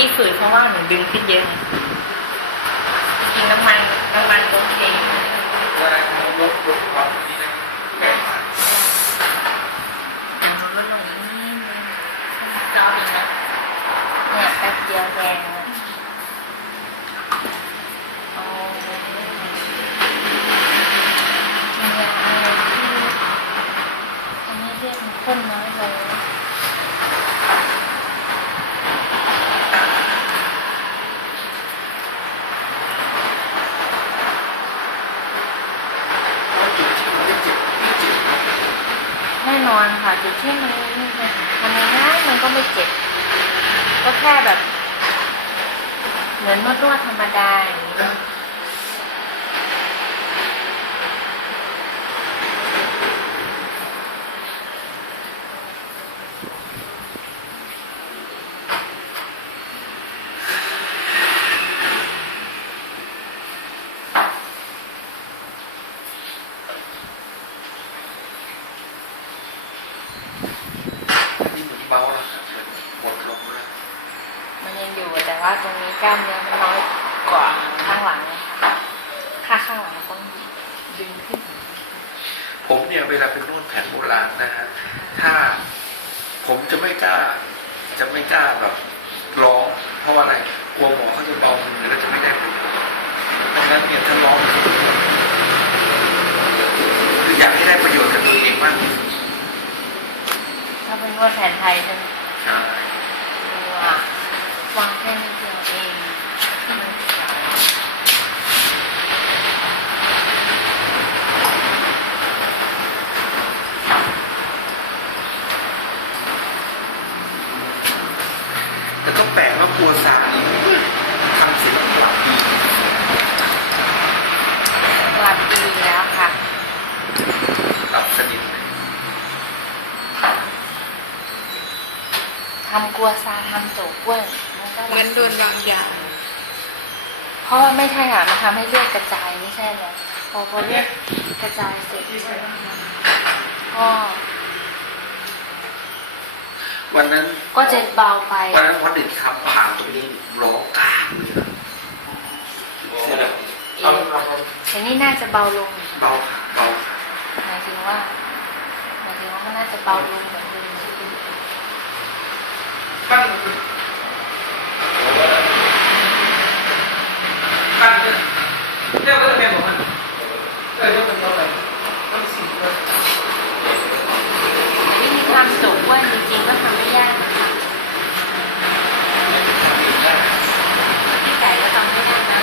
ที่สุดเพราะว่าหนูดึงขึ้นเยอะไงกินน้ำมันน้ำมันลงเค เวลาเขาลดลดความนี่นะแรงมาก หนูลดลงอีกนิดนึงจอดีนะเนี่ยแป๊บเดียวแรงเลยเอาเนี่ยอะไรที่อันนี้เรียกมันข้นน้อยลง แล้วจุดที่มันไม่เจ็บไม่เจ็บนะ แน่นอนค่ะจุดที่มันมันง่ายมันก็ไม่เจ็บ ก็แค่แบบ เหมือนนวดนวดๆธรรมดาอย่างนี้เหมือนเบาแล้วครับเหมือนหมดลงแล้ว มันยังอยู่แต่ว่าต รงนี้กล้ามเนื้อมันน้อยกว่าข้างหลังเลยค่ะค่าข้างหลังมันต้องดึงขึ้น ผมเนี่ยเวลาเป็นนวดแผนโบราณนะฮะถ้าผมจะไม่กล้า จะไม่กล้าแบบร้องเพราะว่าอะไรกลัวหมอเขาจะเบามือแล้วจะไม่ได้ผลดังนั้นเนี่ยถ้าร้องคืออยากให้ได้ประโยชน์กับตัวเองมากที่สุดถ้าเป็นนวดแผนไทยใช่ไหม ใช่ ตัววางแค่นิดเดียวเองที่มันสาย แต่ก็แปลกว่ากลัวซานี่ทำเสร็จแล้วหลับดีหลับดีแล้วค่ะหลับสนิทเลยทำกลัวซาทำโจกกล้วยมันก็หลับงั้นโดนวางยา เพราะว่าไม่ใช่ค่ะมันทำให้เลือดกระจายไม่ใช่เลยพอพอเลือดกระจายเสร็จใช่ไหมคะก็ วันนั้นก็จะเบาไป วันนั้นพอเด็กทำผ่านตรงนี้ร้องกลางเลยนะเองแต่นี่น่าจะเบาลง เบาขาเบาขาหมายถึงว่าหมายถึงว่ามันน่าจะเบาลงเหมือนเดิมตั้งตั้งเนี่ยเรียกว่าจะเป็นของมันเออต้องเป็นเราไปต้องสิ่งที่เราวิธีทำโจกอ้วนจริงๆก็ทำไม่ยากนะคะพี่ไก่ก็ทำไม่ยากนะ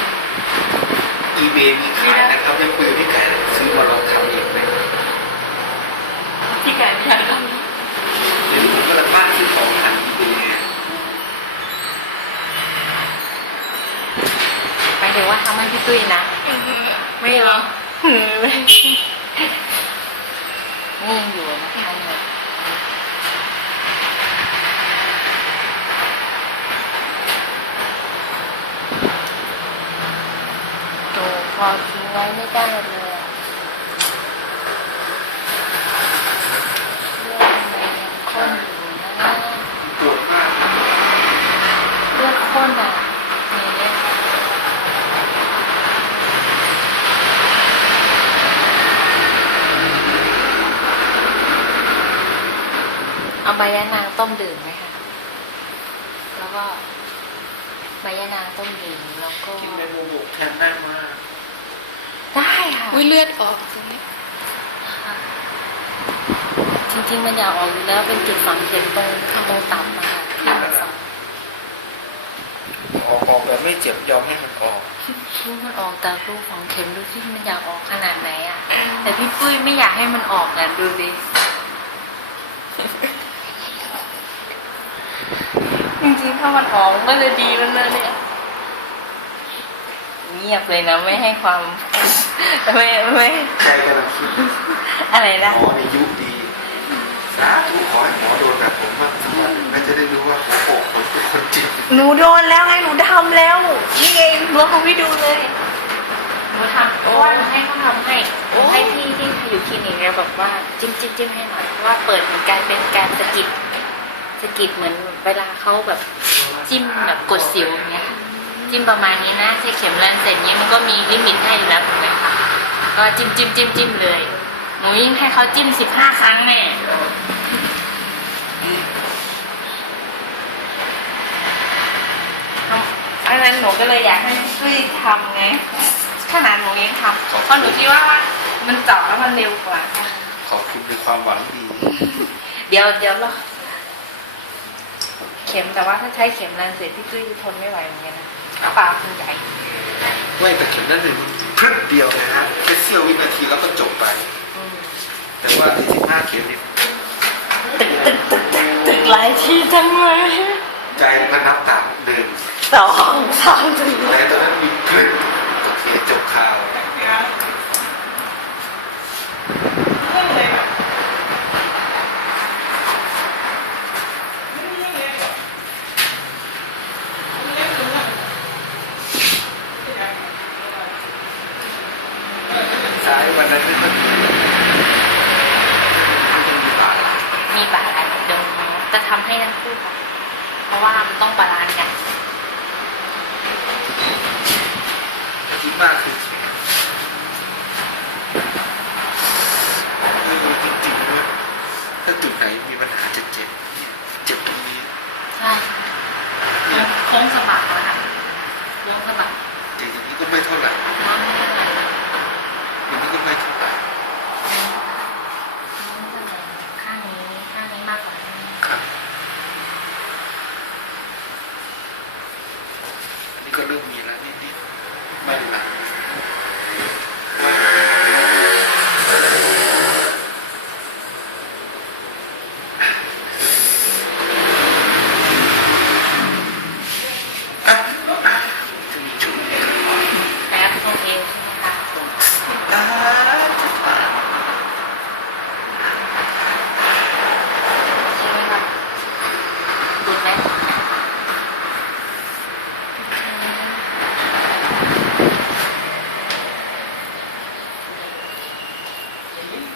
อีเบมีขายนะครับยังคุยกับพี่ไก่เลยซื้อมาลองทำเองเลยพี่ไก่ไม่อยากทำเดี๋ยวนี้ผมก็เลยบ้านซื้อของผ่านอีเบหมายถึงว่าทำให้พี่ตุ้ยนะ ไม่หรอหือเลยนี่ยังอยู่นะคะ เนี่ยโตพอทิ้งไว้ไม่ได้เลยเลือดมันยังข้นอยู่นะปวดมากเลือดข้นอะนี่เลยเอาใบยะนางต้มดื่มไหมคะ แล้วก็ใบยะนางต้มดื่มแล้วก็กินในบูบุกแทนได้มาก ได้ค่ะอุ้ยเลือดออกตรงนี้จริงๆมันอยากออกอยู่แล้วเป็นจุดฝังเข็มตรงตรงตับอะค่ะที่มันฝังออกออกแบบไม่เจ็บยอมให้มันออกลูกมันออกแต่ลูกฝังเข็มดูที่มันอยากออกขนาดไหนอะแต่พี่ปุ้ยไม่อยากให้มันออกอะดูดิจริงๆถ้ามันออกมันก็จะดีแล้วนะเนี่ยเงียบเลยนะไม่ให้ความ ไม่ไม่ใจกำลังคิดอะไรนะหมอในยุคดีสาธุขอให้หมอโดนแบบผมบ้างสักวันหนึ่งน่าจะได้รู้ว่าหัวอกผมเป็นคนจริงหนูโดนแล้วไงหนูทำแล้วนี่เองรวมของพี่ดูเลยหนูทำเพราะว่าหนูให้เขาทำให้หนูให้พี่ที่อยู่คลินิกเนี่ยแบบว่าจิ้มจิ้มจิ้มให้หน่อยเพราะว่าเปิดเหมือนการเป็นการสะกิดสะกิดเหมือนเวลาเขาแบบจิ้มแบบกดสิวอย่างเงี้ยค่ะ จิ้มประมาณนี้นะใช้เข็มแลนเสร็จเนี้ยมันก็มีลิมิตให้อยู่แล้วถูกไหมคะก็จิ้มจิ้มจิ้มจิ้มเลย หนูยิ่งให้เขาจิ้มสิบห้าครั้งแน่อันนั้นหนูก็เลยอยากให้ช่วยทำไงขนาดหนูยังทำเพราะหนูคิดว่ามันเจาะแล้วมันเร็วกว่า ขอบคุณในความหวังดี เดี๋ยวเดี๋ยวเราเข็มแต่ว่าถ้าใช้เข็มแรงเสร็จพี่ตุ้ยทนไม่ไหวเหมือนกันนะ ปากมันใหญ่ไม่แต่เข็มนั้นหนึ่งพรึดเดียวนะฮะแค่เสี้ยววินาทีแล้วก็จบไปอืมแต่ว่าที่สิบห้าเข็มนี่ตึกตึกตึกตึกตึกหลายทีจังเลยใจมันนับตามหนึ่งสองสามสี่แต่ตอนนั้นมีพรึดโอเคจบข่าว ซ้ายวันนั้นไม่ค่อยมีมันยังมีบาด มีบาดอะไรเดี๋ยวหนูจะทำให้ทั้งคู่ค่ะ เพราะว่ามัน ต้องบาลานซ์กันที่มากคือเออจริงๆด้วยถ้าจุดไหนมีปัญหาจะเจ็บเนี่ยเจ็บตรงนี้ ใช่โค้งโค้งสะบักแล้วค่ะโค้งสะบัก แต่อย่างนี้ก็ไม่เท่าไหร่ น้องไม่เท่าไหร่ อย่างนี้ก็ไม่เท่าไหร่ น้องไม่เท่าไหร่ข้างนี้ข้างนี้มากกว่าข้างนี้ ครับ อันนี้ ก็เริ่มมีแล้วนิดๆไม่หลังไม่อะจะมีจุดนี้ แป๊บตรงเอวใช่ไหมคะ อ่าจะผ่าน ใช่ไหมคะดูดไหม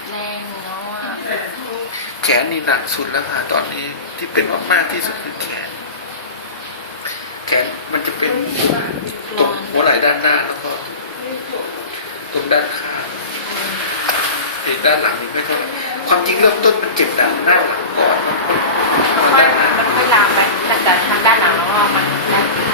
แรงเนาะอะ แข นนี่หนักสุดแล้วค่ะตอนนี้ที่เป็นมากๆที่สุดคือแขน แขนมันจะเป็นตรงหัวไหล่ด้านหน้าแล้วก็ตรงด้านข้างเด็ด้านหลังนี่ไม่เท่าไหร่ความจริงเริ่มต้นมันเจ็บด้านหน้าหลังก่อนมันค่อยมันค่อยลามไปแต่ทางด้านหลังแล้วว่ามันด้มัน